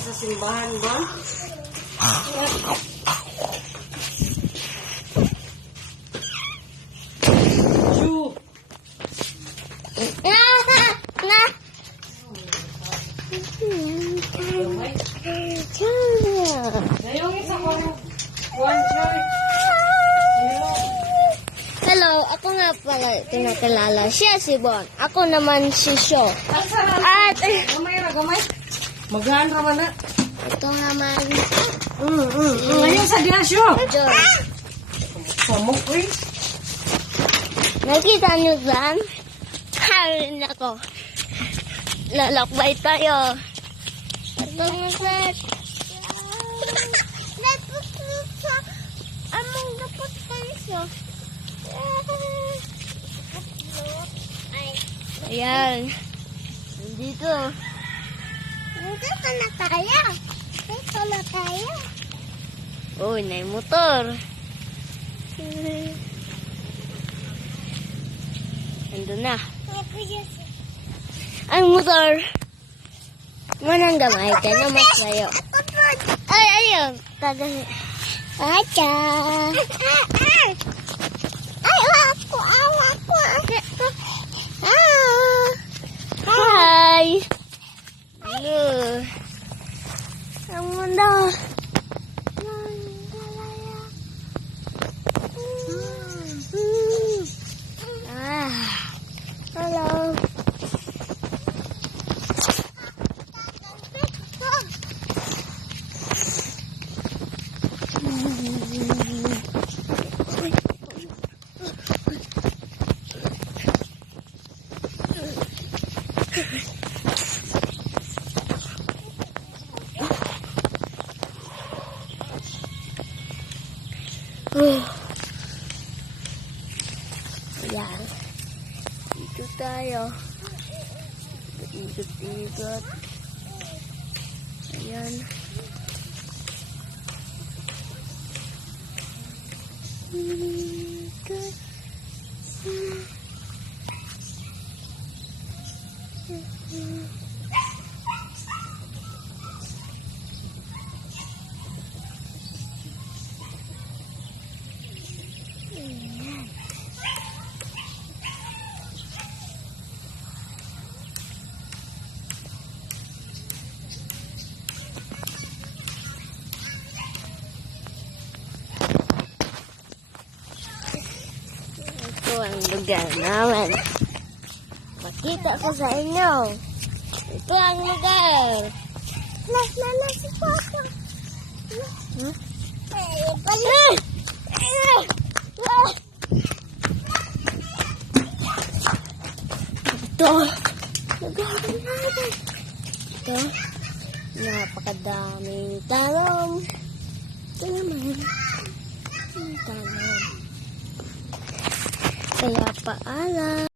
sa simbahan ba? Ju! Ngayong isa ko one shirt. Hello, ako nga pala tinakilala. Siya si Bon. Ako naman si Sho. At Gamay na, gamay. Maghaan naman na. ito naman Ngayong sa Diasyo. John. Samok eh. Nakita niyo dyan? Harin ako. Lalakbay tayo. Ito nga set. Among dapat kayo siya. Ayan. Nandito. Nandito na tayo. Dito na tayo. Uy, may motor. Nandun na. Ang motor. Manang gamay ka na mas layo. Ay, ayun. Tadali. Acha. Ay, ako. Hi. Hello. Ang mundo. Hello. Ayan. Dito tayo. Ikot-ikot. Ayan. Ikot. Ito ang lugar namin. Makita ko sa inyo. Ito ang lugar. Si Papa. Ito. Lugar namin. Ito. Napakadaming talong. Ito naman. Talong. Kaya paalam.